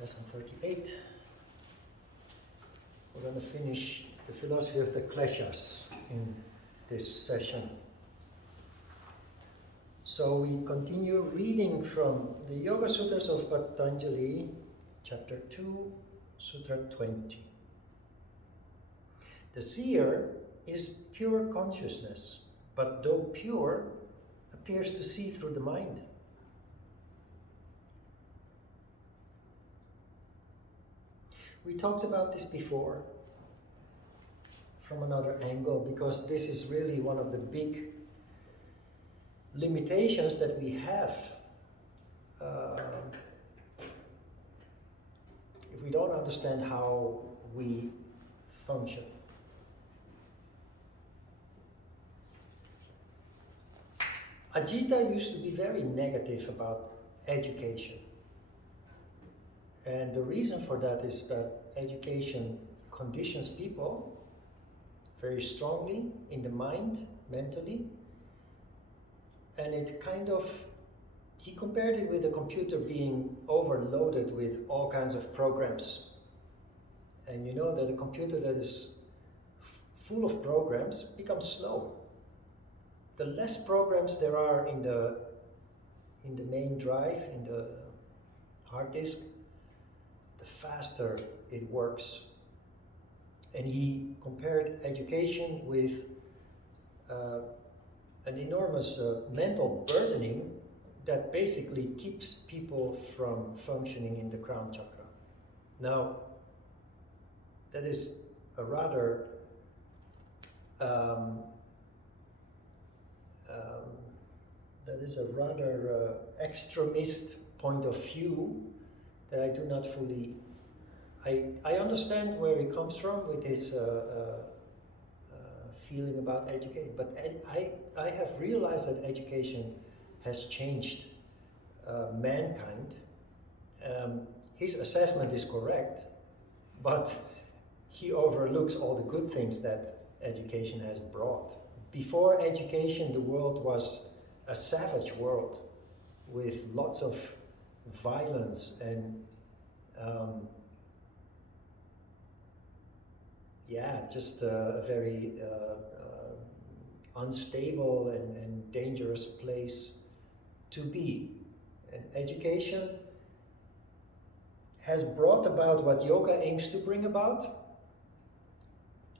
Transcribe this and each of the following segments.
lesson 38. We're going to finish the philosophy of the Kleshas in this session. So we continue reading from the Yoga Sutras of Patanjali, chapter 2, Sutra 20. The seer is pure consciousness, but though pure, appears to see through the mind. We talked about this before from another angle, because this is really one of the big limitations that we have if we don't understand how we function. Ajita used to be very negative about education. And the reason for that is that education conditions people very strongly in the mind, mentally. And it kind of, he compared it with a computer being overloaded with all kinds of programs. And you know that a computer that is full of programs becomes slow. The less programs there are in the main drive, in the hard disk, the faster it works. And he compared education with an enormous mental burdening that basically keeps people from functioning in the crown chakra. Now, that is a rather extremist point of view that I do not fully. I understand where he comes from with his feeling about education, but I have realized that education has changed mankind. His assessment is correct, but he overlooks all the good things that education has brought. Before education, the world was a savage world with lots of violence and just a very unstable and dangerous place to be. And education has brought about what yoga aims to bring about,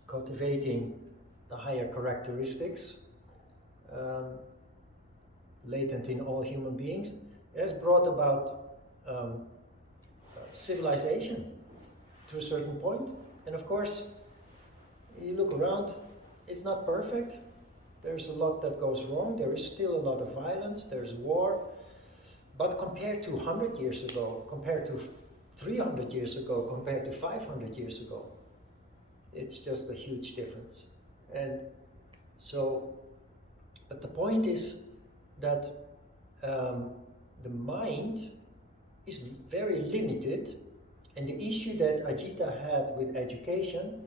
cultivating the higher characteristics latent in all human beings. It has brought about civilization to a certain point. And of course, you look around, it's not perfect. There's a lot that goes wrong. There is still a lot of violence. There's war. But compared to 100 years ago, compared to 300 years ago, compared to 500 years ago, it's just a huge difference. And so, but the point is that the mind is very limited, and the issue that Ajita had with education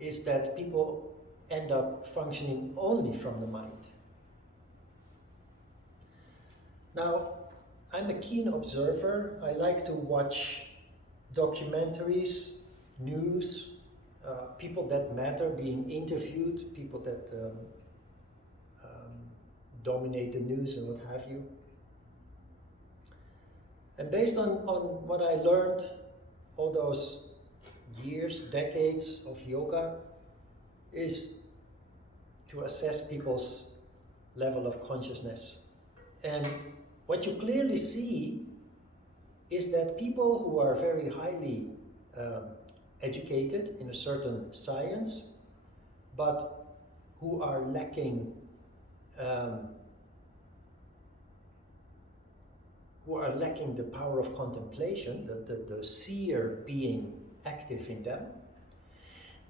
is that people end up functioning only from the mind. Now, I'm a keen observer. I like to watch documentaries, news, people that matter being interviewed, people that dominate the news and what have you. And based on what I learned all those years, decades of yoga, is to assess people's level of consciousness. And what you clearly see is that people who are very highly educated in a certain science, but who are lacking the power of contemplation, the seer being active in them,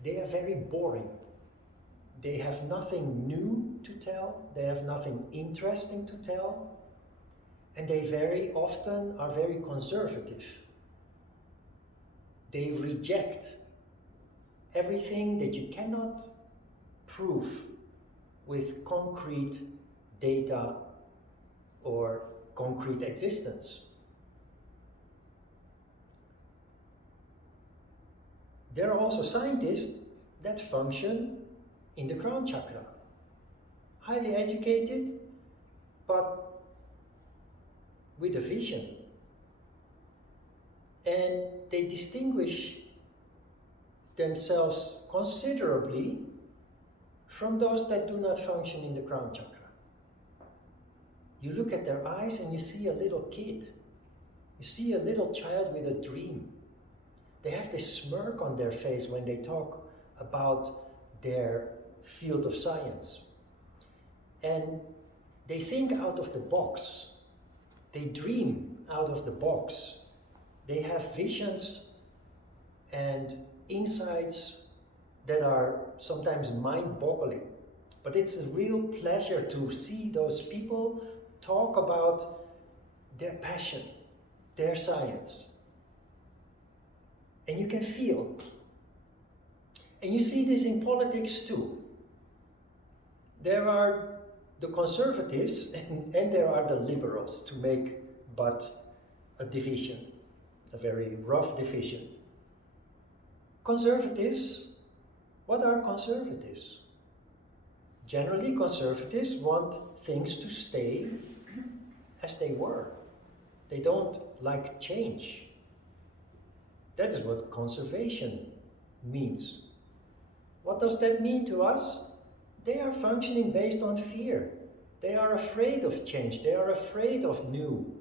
they are very boring. They have nothing new to tell, they have nothing interesting to tell, and they very often are very conservative. They reject everything that you cannot prove with concrete data or concrete existence. there are also scientists that function in the crown chakra. Highly educated, but with a vision. And they distinguish themselves considerably from those that do not function in the crown chakra. You look at their eyes and you see a little kid. You see a little child with a dream. They have this smirk on their face when they talk about their field of science. And they think out of the box. They dream out of the box. They have visions and insights that are sometimes mind-boggling. But it's a real pleasure to see those people talk about their passion, their science. And you can feel. And you see this in politics too. There are the conservatives and there are the liberals, to make but a division, a very rough division. Conservatives, what are conservatives? Generally, conservatives want things to stay as they were. They don't like change. That is what conservation means. What does that mean to us? They are functioning based on fear. They are afraid of change. They are afraid of new.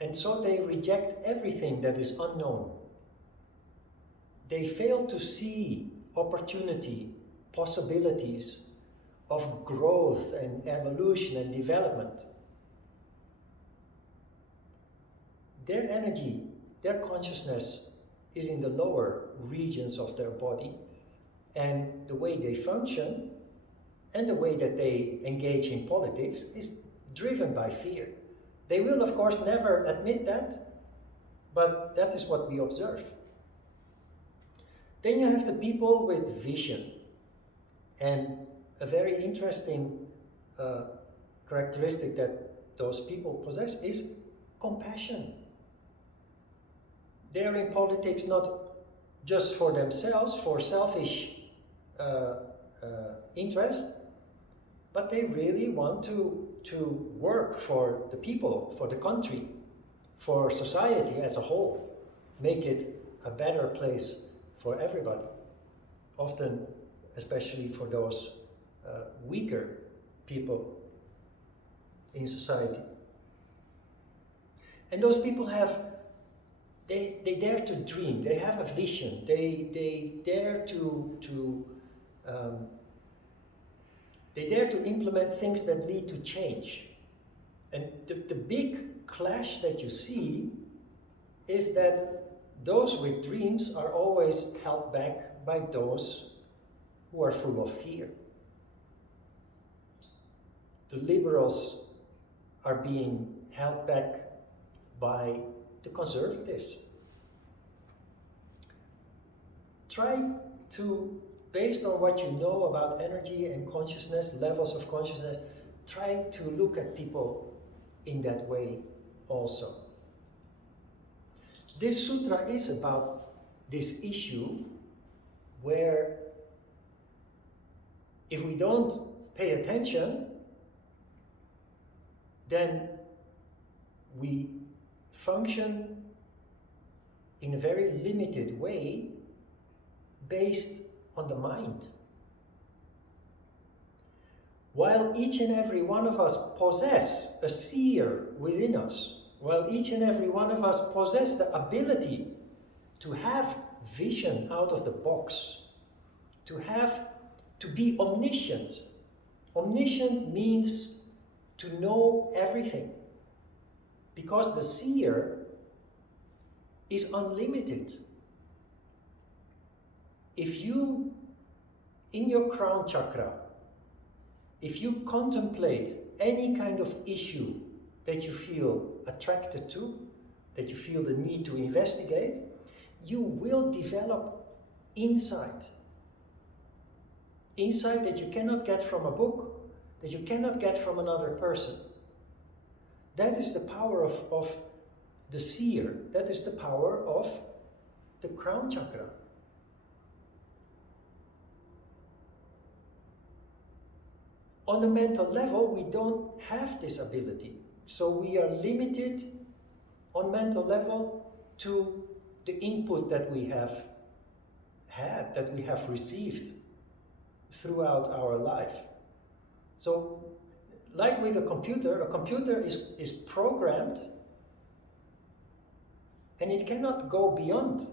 And so they reject everything that is unknown. They fail to see opportunity, possibilities of growth and evolution and development. Their energy, their consciousness is in the lower regions of their body, and the way they function and the way that they engage in politics is driven by fear. They will, of course, never admit that, but that is what we observe. Then you have the people with vision, and a very interesting characteristic that those people possess is compassion. They are in politics not just for themselves, for selfish interest, but they really want to work for the people, for the country, for society as a whole, make it a better place for everybody. Often, especially for those weaker people in society. And those people they dare to dream, they have a vision, they dare they dare to implement things that lead to change. And the big clash that you see is that those with dreams are always held back by those who are full of fear. The liberals are being held back by the conservatives. Try to, based on what you know about energy and consciousness, levels of consciousness, try to look at people in that way also. This sutra is about this issue where if we don't pay attention, then we function in a very limited way based on the mind. While each and every one of us possess a seer within us, while each and every one of us possess the ability to have vision out of the box, to be omniscient. Omniscient means to know everything, because the seer is unlimited. If you, in your crown chakra, if you contemplate any kind of issue that you feel attracted to, that you feel the need to investigate, you will develop insight. Insight that you cannot get from a book, that you cannot get from another person. That is the power of the seer. That is the power of the crown chakra. On the mental level, we don't have this ability. So we are limited on mental level to the input that we have had, that we have received throughout our life. So, like with a computer is programmed, and it cannot go beyond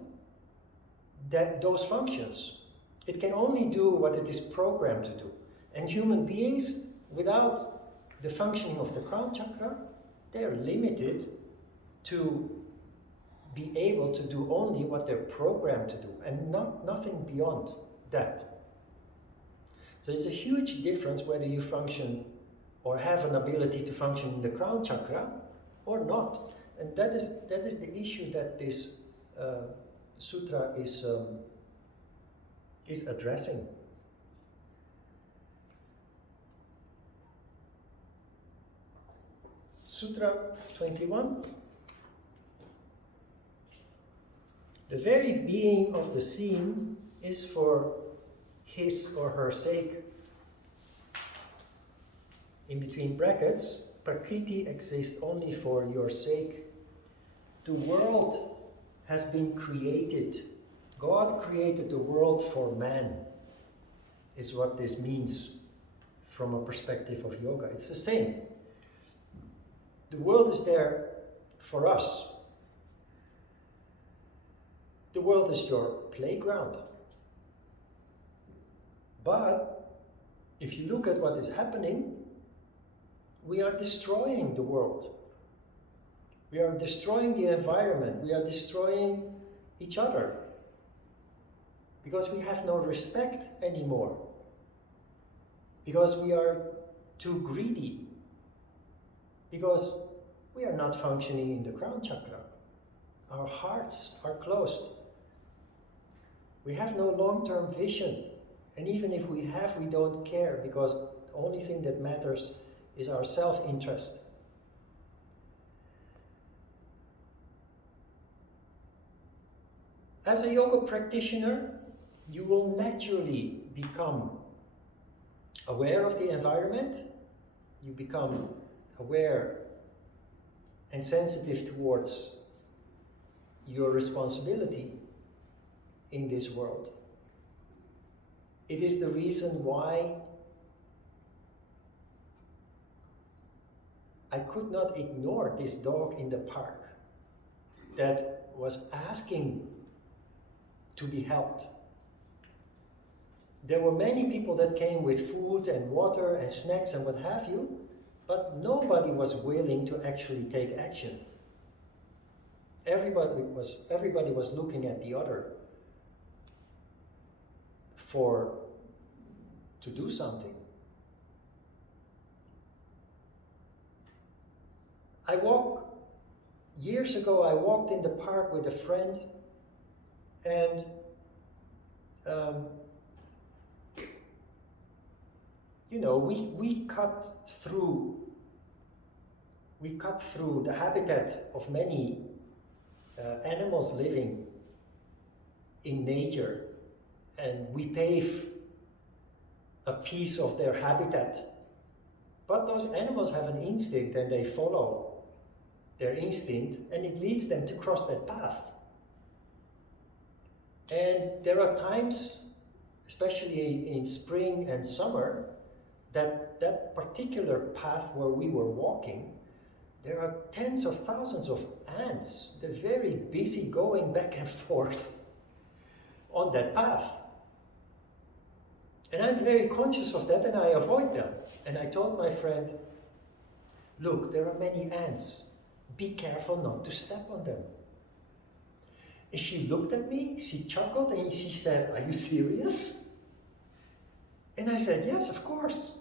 those functions. It can only do what it is programmed to do. And human beings, without the functioning of the crown chakra, they are limited to be able to do only what they're programmed to do, and nothing beyond that. So it's a huge difference whether you function or have an ability to function in the crown chakra or not. And that is the issue that this sutra is addressing. Sutra 21. The very being of the scene is for his or her sake. In between brackets, Prakriti exists only for your sake. The world has been created. God created the world for man, is what this means from a perspective of yoga. It's the same. The world is there for us. The world is your playground. But if you look at what is happening, we are destroying the world. We are destroying the environment. We are destroying each other. Because we have no respect anymore. Because we are too greedy. Because we are not functioning in the crown chakra. Our hearts are closed. We have no long-term vision. And even if we have, we don't care, because the only thing that matters is our self-interest. As a yoga practitioner, you will naturally become aware of the environment. You become aware and sensitive towards your responsibility in this world. It is the reason why I could not ignore this dog in the park that was asking to be helped. There were many people that came with food and water and snacks and what have you, but nobody was willing to actually take action. Everybody was looking at the other to do something. Years ago, I walked in the park with a friend, and we cut through the habitat of many animals living in nature, and we pave a piece of their habitat. But those animals have an instinct, and they follow their instinct, and it leads them to cross that path. And there are times, especially in spring and summer, that particular path where we were walking, there are tens of thousands of ants. They're very busy going back and forth on that path. And I'm very conscious of that, and I avoid them. And I told my friend, look, there are many ants. Be careful not to step on them. And she looked at me, she chuckled, and she said, are you serious? And I said, yes, of course.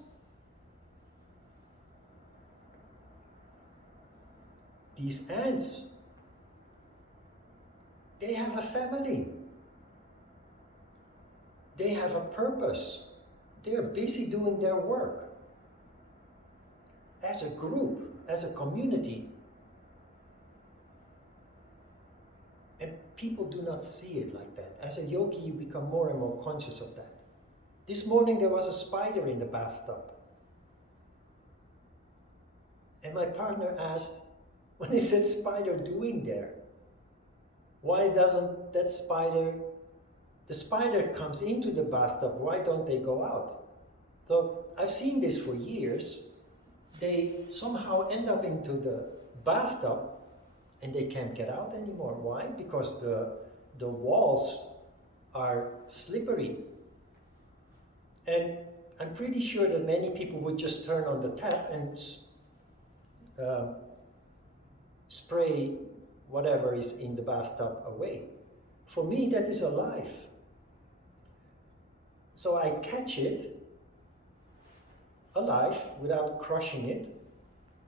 These ants, they have a family. They have a purpose. They are busy doing their work. As a group, as a community. And people do not see it like that. As a yogi, you become more and more conscious of that. This morning there was a spider in the bathtub. And my partner asked, what is that spider doing there? Why doesn't that spider, the spider comes into the bathtub, why don't they go out? So I've seen this for years. They somehow end up into the bathtub and they can't get out anymore. Why? Because the walls are slippery. And I'm pretty sure that many people would just turn on the tap and spray whatever is in the bathtub away. For me, that is alive. So I catch it alive without crushing it,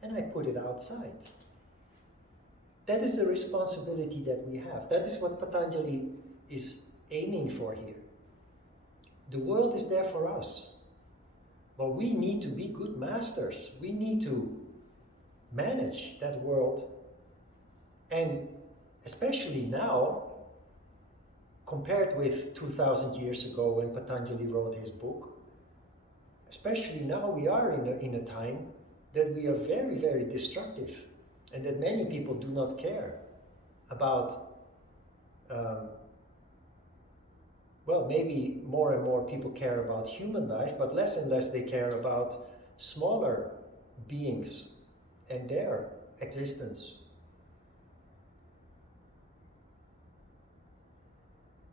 and I put it outside. That is the responsibility that we have. That is what Patanjali is aiming for here. The world is there for us. But we need to be good masters. We need to manage that world. And especially now, compared with 2,000 years ago when Patanjali wrote his book, especially now we are in a time that we are very, very destructive, and that many people do not care about, well, maybe more and more people care about human life, but less and less they care about smaller beings and their existence.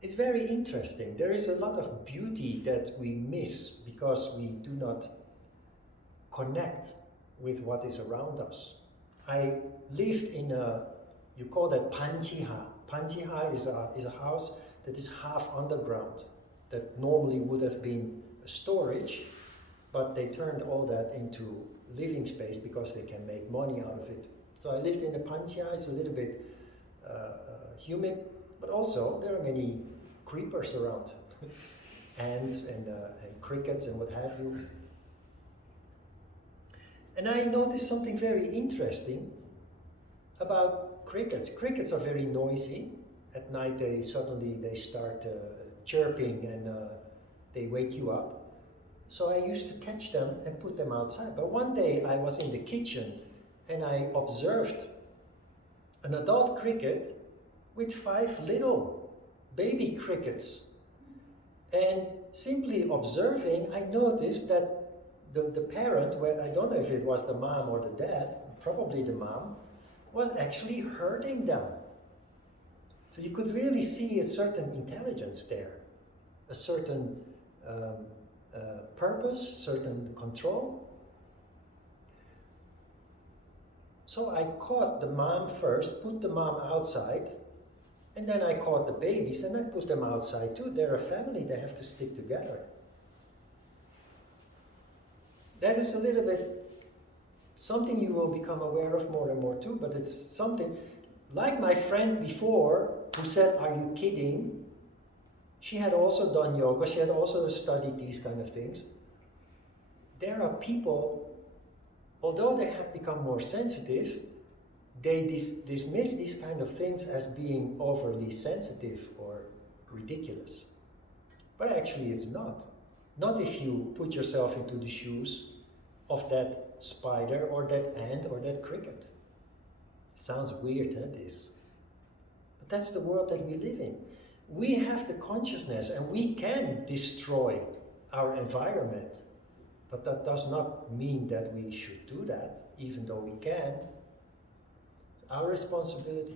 It's very interesting. There is a lot of beauty that we miss because we do not connect with what is around us. I lived in a, you call that panchiha. Panchiha is a house that is half underground, that normally would have been a storage, but they turned all that into living space because they can make money out of it. So I lived in a panchiha. It's a little bit humid, but also there are many creepers around, ants and crickets and what have you. And I noticed something very interesting about crickets. Crickets are very noisy. At night they start chirping and they wake you up. So I used to catch them and put them outside. But one day I was in the kitchen and I observed an adult cricket with 5 little baby crickets. And simply observing, I noticed that the parent, well, I don't know if it was the mom or the dad, probably the mom, was actually herding them. So you could really see a certain intelligence there, a certain purpose, certain control. So I caught the mom first, put the mom outside, and then I caught the babies and I put them outside too. They're a family, they have to stick together. That is a little bit something you will become aware of more and more too, but it's something, like my friend before who said, "Are you kidding?" She had also done yoga, she had also studied these kind of things. There are people, although they have become more sensitive, they dismiss these kind of things as being overly sensitive or ridiculous. But actually it's not. Not if you put yourself into the shoes of that spider or that ant or that cricket. Sounds weird, huh, this? But that's the world that we live in. We have the consciousness and we can destroy our environment. But that does not mean that we should do that, even though we can. It's our responsibility.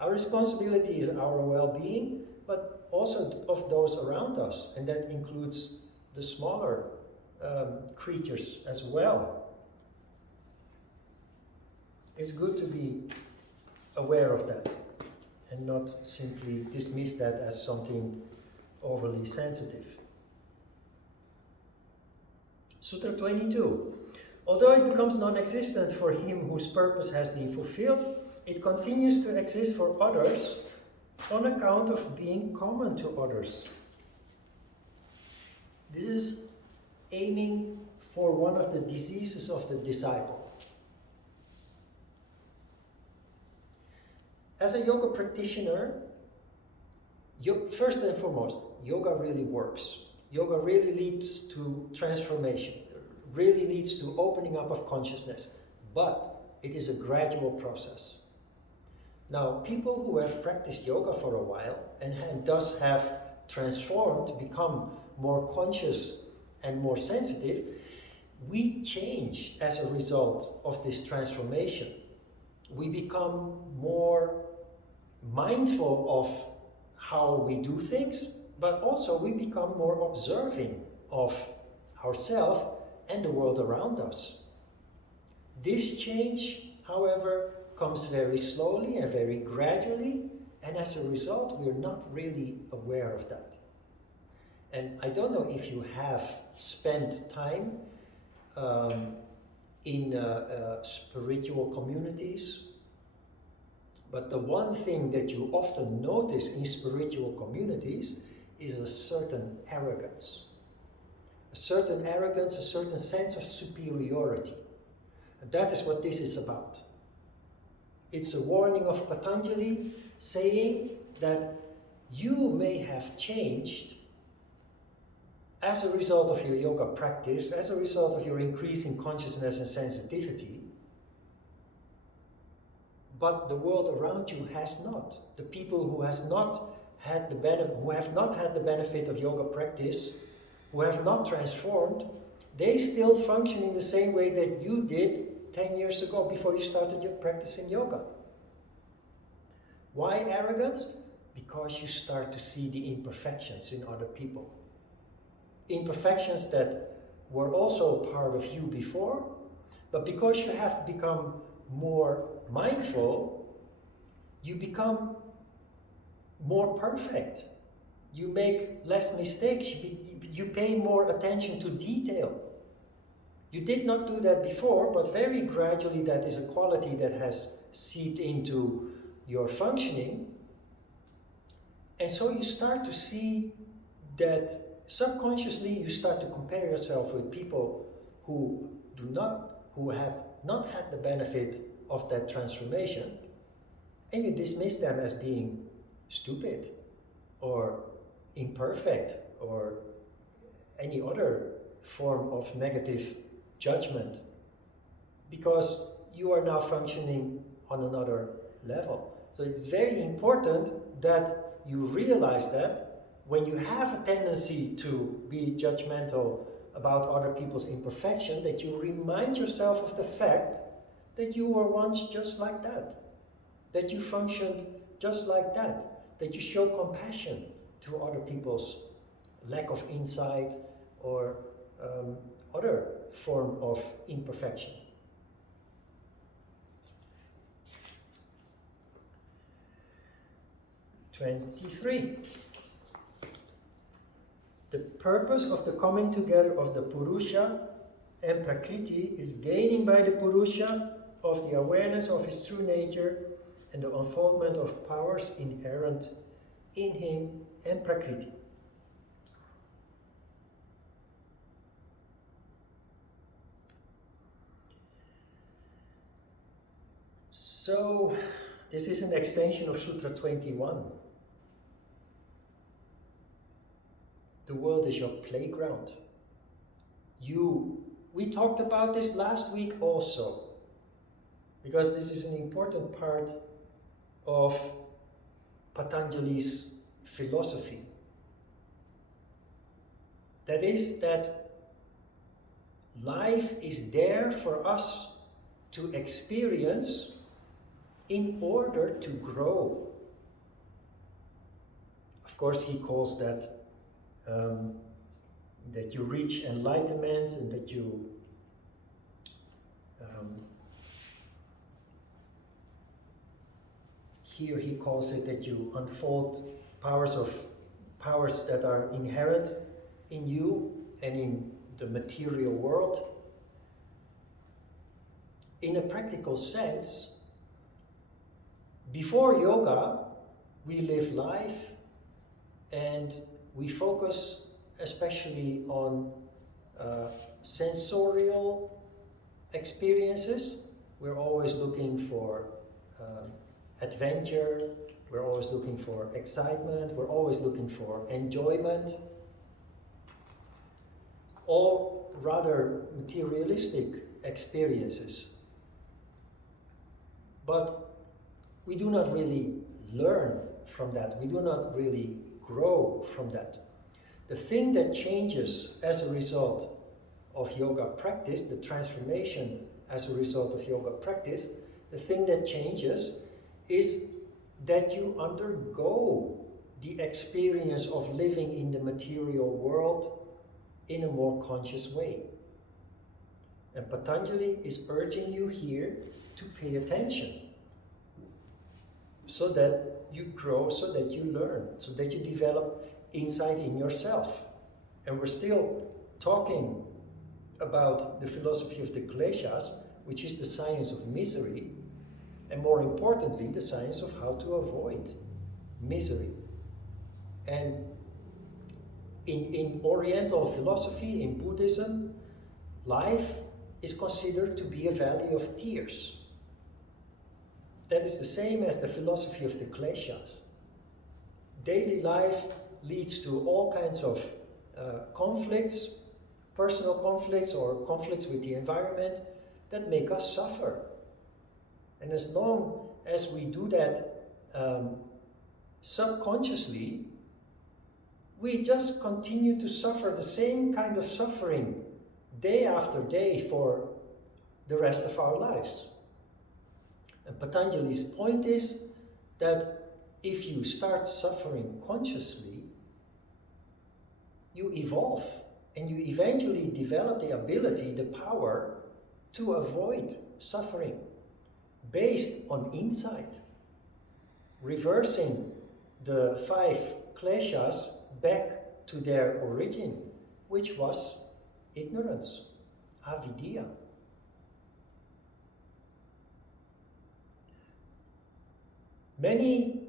Our responsibility is our well-being, but also of those around us. And that includes the smaller creatures as well. It's good to be aware of that and not simply dismiss that as something overly sensitive. Sutra 22. Although it becomes non-existent for him whose purpose has been fulfilled, it continues to exist for others on account of being common to others. This is aiming for one of the diseases of the disciple. As a yoga practitioner, first and foremost, yoga really works. Yoga really leads to transformation, really leads to opening up of consciousness, but it is a gradual process. Now, people who have practiced yoga for a while and thus have transformed, become more conscious and more sensitive, we change as a result of this transformation. We become more mindful of how we do things, but also we become more observing of ourselves and the world around us. This change, however, comes very slowly and very gradually, and as a result, we're not really aware of that. And I don't know if you have spent time in spiritual communities, but the one thing that you often notice in spiritual communities is a certain arrogance. A certain arrogance, a certain sense of superiority. And that is what this is about. It's a warning of Patanjali saying that you may have changed as a result of your yoga practice, as a result of your increasing consciousness and sensitivity, but the world around you has not. The people who have not had the benefit of yoga practice, who have not transformed, they still function in the same way that you did 10 years ago before you started your practicing yoga. Why arrogance? Because you start to see the imperfections in other people. Imperfections that were also part of you before, but because you have become more mindful, you become more perfect. You make less mistakes. You pay more attention to detail. You did not do that before, but very gradually that is a quality that has seeped into your functioning. And so you start to see that subconsciously you start to compare yourself with people who have not had the benefit of that transformation, and you dismiss them as being stupid or imperfect or any other form of negative judgment, because you are now functioning on another level. So it's very important that you realize that when you have a tendency to be judgmental about other people's imperfection, that you remind yourself of the fact that you were once just like that you functioned just like that you show compassion to other people's lack of insight or other form of imperfection. (23) The purpose of the coming together of the Purusha and Prakriti is gaining by the Purusha of the awareness of his true nature and the unfoldment of powers inherent in him and Prakriti. So, this is an extension of Sutra 21. The world is your playground. We talked about this last week also, because this is an important part of Patanjali's philosophy. That is that life is there for us to experience in order to grow. Of course, he calls that that you reach enlightenment and that you here he calls it that you unfold powers that are inherent in you and in the material world. In a practical sense, before yoga, we live life and we focus especially on sensorial experiences. We're always looking for adventure, we're always looking for excitement, we're always looking for enjoyment, all rather materialistic experiences. But we do not really learn from that, we do not really grow from that. The thing that changes as a result of yoga practice, the transformation as a result of yoga practice, the thing that changes is that you undergo the experience of living in the material world in a more conscious way. And Patanjali is urging you here to pay attention so that you grow, so that you learn, so that you develop insight in yourself. And we're still talking about the philosophy of the Kleshas, which is the science of misery, and more importantly, the science of how to avoid misery. And in Oriental philosophy, in Buddhism, life is considered to be a valley of tears. That is the same as the philosophy of the Kleshas. Daily life leads to all kinds of conflicts, personal conflicts or conflicts with the environment that make us suffer. And as long as we do that subconsciously, we just continue to suffer the same kind of suffering day after day for the rest of our lives. And Patanjali's point is that if you start suffering consciously, you evolve and you eventually develop the ability, the power to avoid suffering based on insight, reversing the 5 kleshas back to their origin, which was ignorance, avidya. Many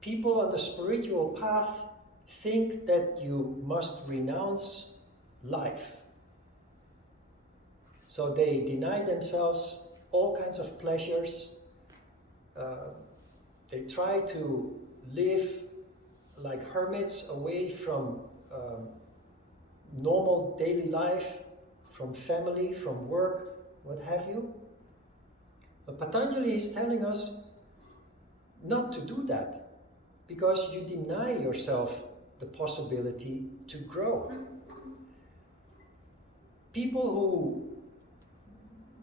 people on the spiritual path think that you must renounce life. So they deny themselves all kinds of pleasures. They try to live like hermits away from normal daily life, from family, from work, what have you. But Patanjali is telling us not to do that, because you deny yourself the possibility to grow. People who,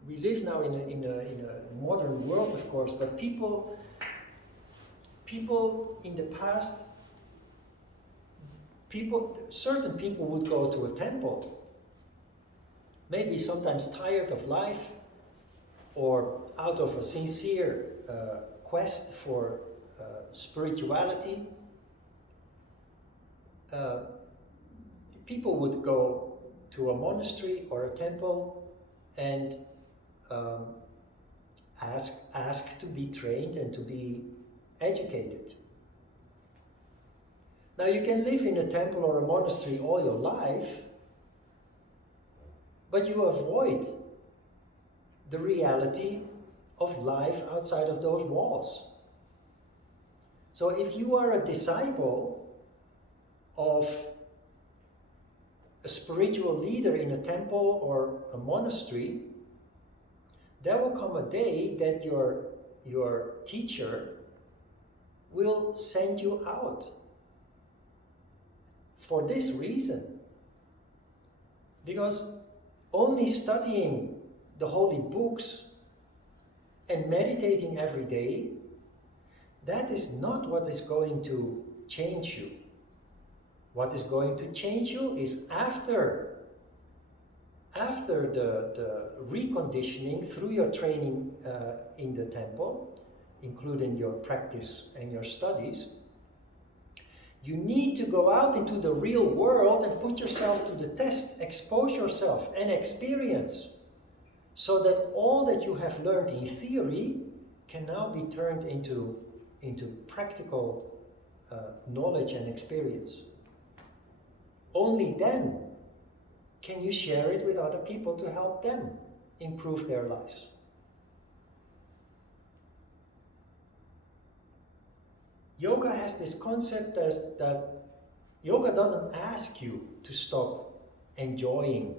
we live now in a modern world, of course, but people in the past, certain people would go to a temple, maybe sometimes tired of life, or out of a sincere quest for spirituality. People would go to a monastery or a temple and ask to be trained and to be educated. Now you can live in a temple or a monastery all your life, but you avoid the reality of life outside of those walls. So if you are a disciple of a spiritual leader in a temple or a monastery, there will come a day that your teacher will send you out. For this reason. Because only studying the holy books and meditating every day, that is not what is going to change you. What is going to change you is after the reconditioning through your training in the temple, including your practice and your studies, you need to go out into the real world and put yourself to the test, expose yourself and experience, so that all that you have learned in theory can now be turned into practical knowledge and experience. Only then can you share it with other people to help them improve their lives. Yoga has this concept as that yoga doesn't ask you to stop enjoying.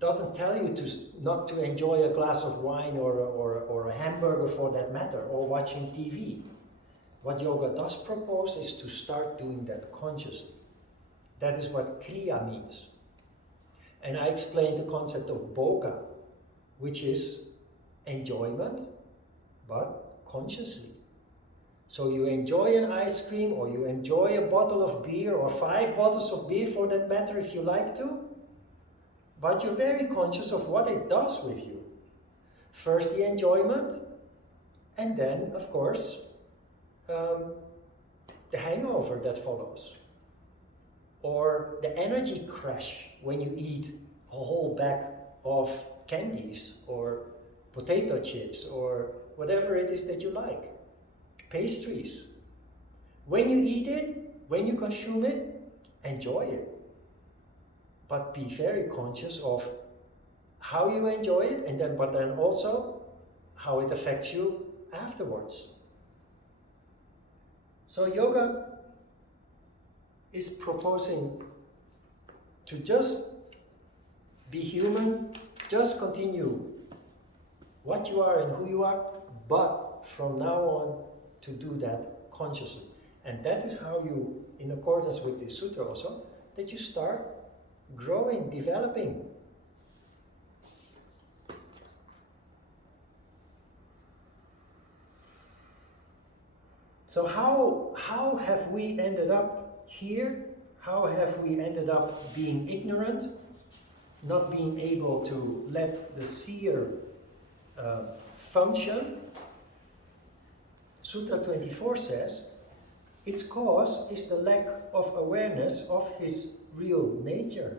Doesn't tell you not to enjoy a glass of wine or a hamburger for that matter, or watching TV. What yoga does propose is to start doing that consciously. That is what kriya means. And I explained the concept of bhoga, which is enjoyment, but consciously. So you enjoy an ice cream, or you enjoy a bottle of beer, or 5 bottles of beer for that matter if you like to, but you're very conscious of what it does with you. First the enjoyment, and then, of course, the hangover that follows. Or the energy crash when you eat a whole bag of candies, or potato chips, or whatever it is that you like. Pastries. When you eat it, when you consume it, enjoy it. But be very conscious of how you enjoy it, but then also how it affects you afterwards. So yoga is proposing to just be human, just continue what you are and who you are, but from now on to do that consciously. And that is how you, in accordance with this sutra also, that you start growing, developing. So how have we ended up here? How have we ended up being ignorant, not being able to let the seer function? Sutra 24 says, its cause is the lack of awareness of his real nature.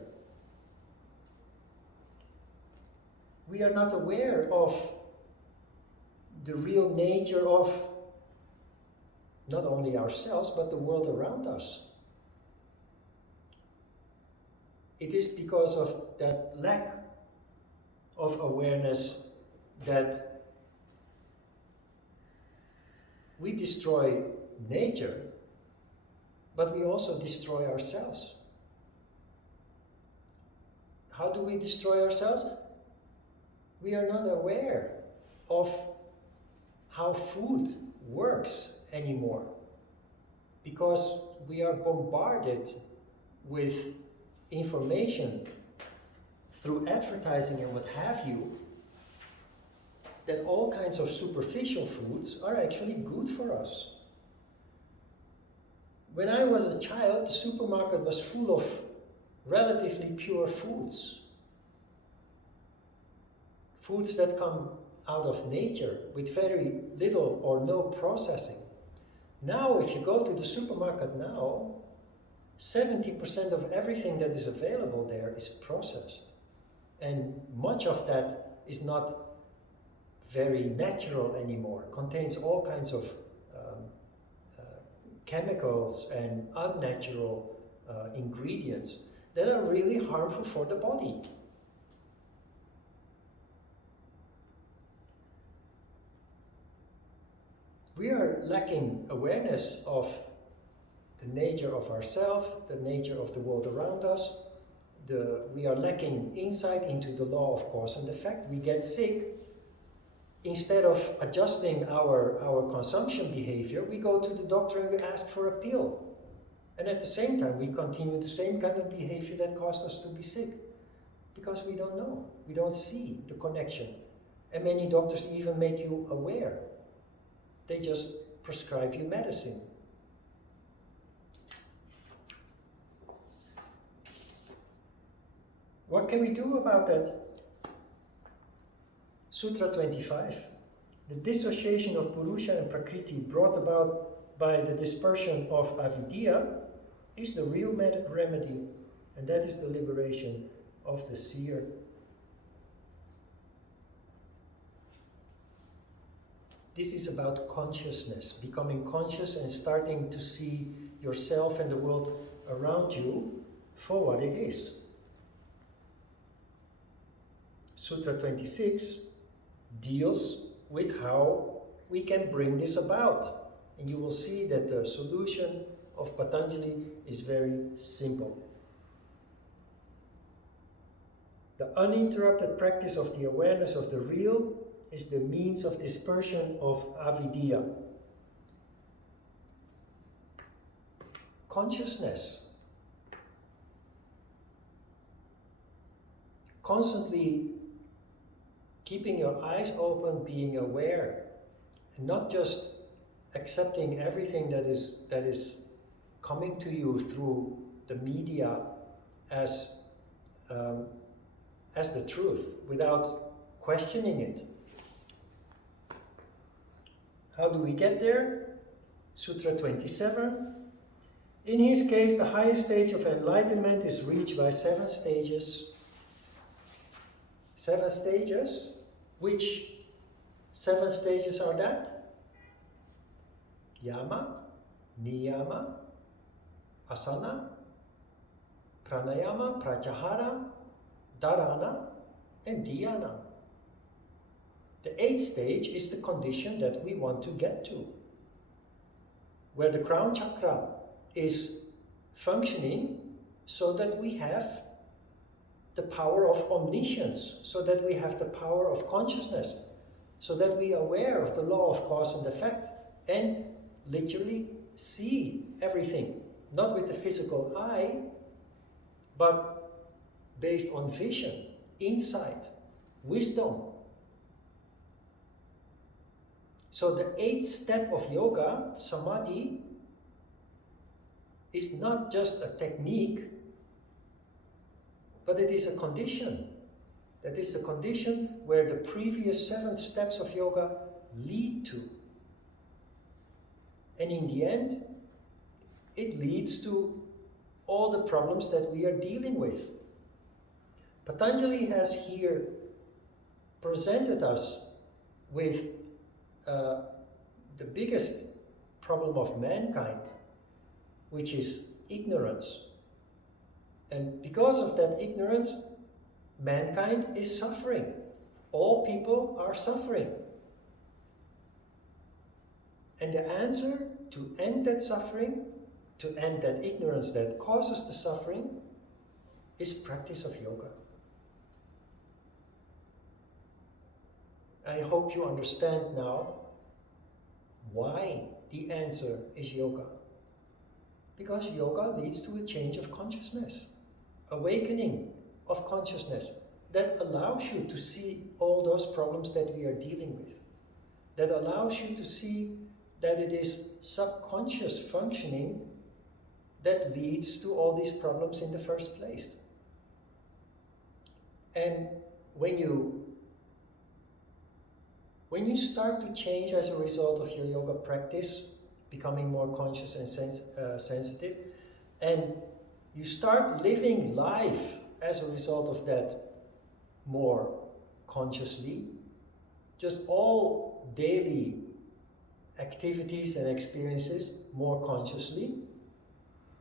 We are not aware of the real nature of not only ourselves, but the world around us. It is because of that lack of awareness that we destroy nature, but we also destroy ourselves. How do we destroy ourselves? We are not aware of how food works anymore, because we are bombarded with information through advertising and what have you, that all kinds of superficial foods are actually good for us. When I was a child, the supermarket was full of relatively pure foods. Foods that come out of nature with very little or no processing. Now, if you go to the supermarket now, 70% of everything that is available there is processed. And much of that is not very natural anymore, contains all kinds of chemicals and unnatural ingredients that are really harmful for the body. We are lacking awareness of the nature of ourselves, the nature of the world around us. We are lacking insight into the law of cause and effect. We get sick. Instead of adjusting our consumption behavior, we go to the doctor and we ask for a pill. And at the same time, we continue the same kind of behavior that caused us to be sick. Because we don't know. We don't see the connection. And many doctors even make you aware. They just prescribe you medicine. What can we do about that? Sutra 25. The dissociation of Purusha and Prakriti brought about by the dispersion of avidya is the real remedy, and that is the liberation of the seer. This is about consciousness, becoming conscious and starting to see yourself and the world around you for what it is. Sutra 26 deals with how we can bring this about. And you will see that the solution of Patanjali is very simple. The uninterrupted practice of the awareness of the real is the means of dispersion of avidya. Consciousness. Constantly keeping your eyes open, being aware, and not just accepting everything that is coming to you through the media as the truth, without questioning it. How do we get there? Sutra 27. In his case, the highest stage of enlightenment is reached by 7 stages. 7 stages? Which 7 stages are that? Yama, Niyama, Asana, Pranayama, Pratyahara, Dharana, and Dhyana. The 8th stage is the condition that we want to get to, where the crown chakra is functioning so that we have the power of omniscience, so that we have the power of consciousness, so that we are aware of the law of cause and effect and literally see everything, not with the physical eye, but based on vision, insight, wisdom. So the 8th step of yoga, samadhi, is not just a technique, but it is a condition. That is the condition where the previous 7 steps of yoga lead to. And in the end, it leads to all the problems that we are dealing with. Patanjali has here presented us with the biggest problem of mankind, which is ignorance. And because of that ignorance, mankind is suffering. All people are suffering. And the answer to end that suffering, to end that ignorance that causes the suffering, is practice of yoga. I hope you understand now why the answer is yoga. Because yoga leads to a change of consciousness, awakening of consciousness that allows you to see all those problems that we are dealing with, that allows you to see that it is subconscious functioning that leads to all these problems in the first place. And when you start to change as a result of your yoga practice, becoming more conscious and sensitive, and you start living life as a result of that more consciously, just all daily activities and experiences more consciously,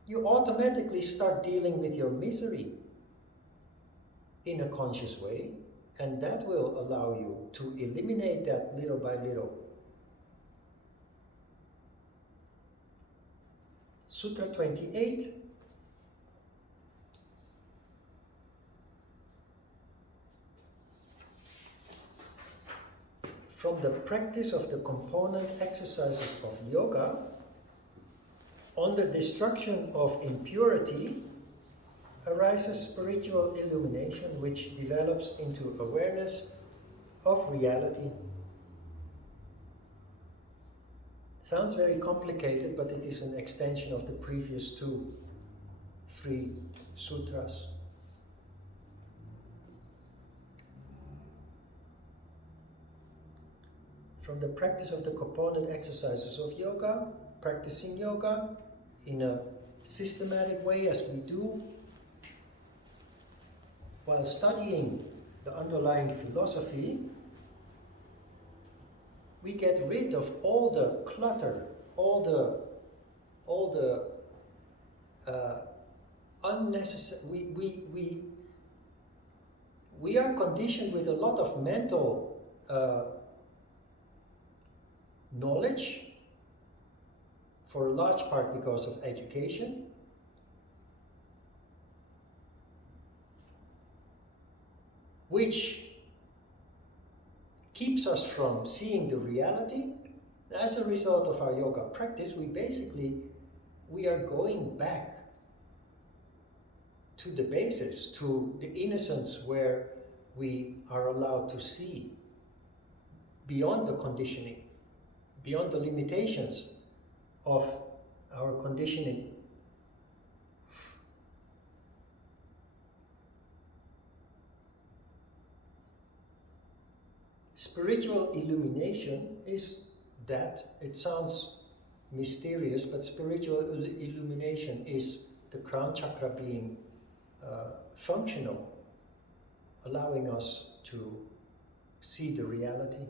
you automatically start dealing with your misery in a conscious way, and that will allow you to eliminate that little by little. Sutra 28. From the practice of the component exercises of yoga, on the destruction of impurity arises spiritual illumination, which develops into awareness of reality. Sounds very complicated, but it is an extension of the previous 3 sutras. From the practice of the component exercises of yoga, practicing yoga in a systematic way as we do, while studying the underlying philosophy, we get rid of all the clutter, all the unnecessary. We are conditioned with a lot of mental knowledge for a large part because of education, which keeps us from seeing the reality. As a result of our yoga practice, we are going back to the basis, to the innocence where we are allowed to see beyond the conditioning, beyond the limitations of our conditioning. Spiritual illumination is that. It sounds mysterious, but spiritual illumination is the crown chakra being functional, allowing us to see the reality.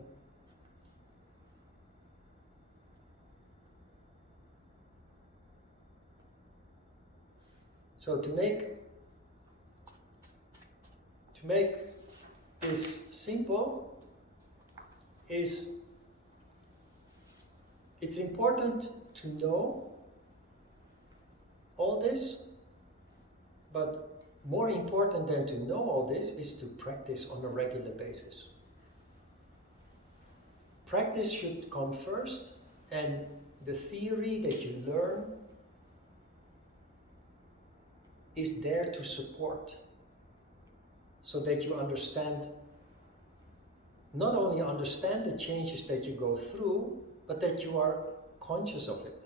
So to make this simple, it's important to know all this, but more important than to know all this is to practice on a regular basis. Practice should come first, and the theory that you learn is there to support, so that you understand, not only understand the changes that you go through, but that you are conscious of it,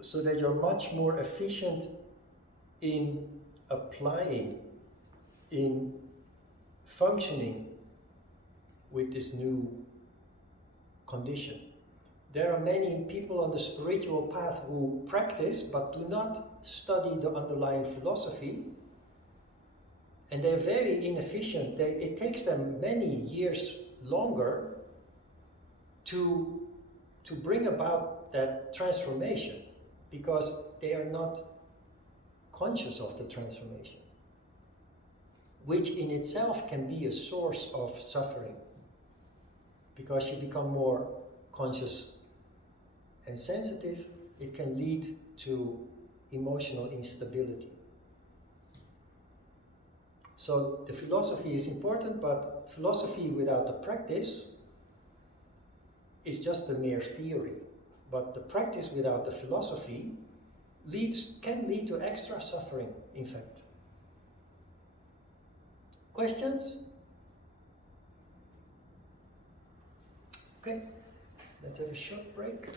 so that you're much more efficient in applying, in functioning with this new condition. There are many people on the spiritual path who practice but do not study the underlying philosophy, and they're very inefficient. It takes them many years longer to bring about that transformation, because they are not conscious of the transformation, which in itself can be a source of suffering, because you become more conscious and sensitive. It can lead to emotional instability. So the philosophy is important, but philosophy without the practice is just a mere theory. But the practice without the philosophy can lead to extra suffering, in fact. Questions? Okay, let's have a short break.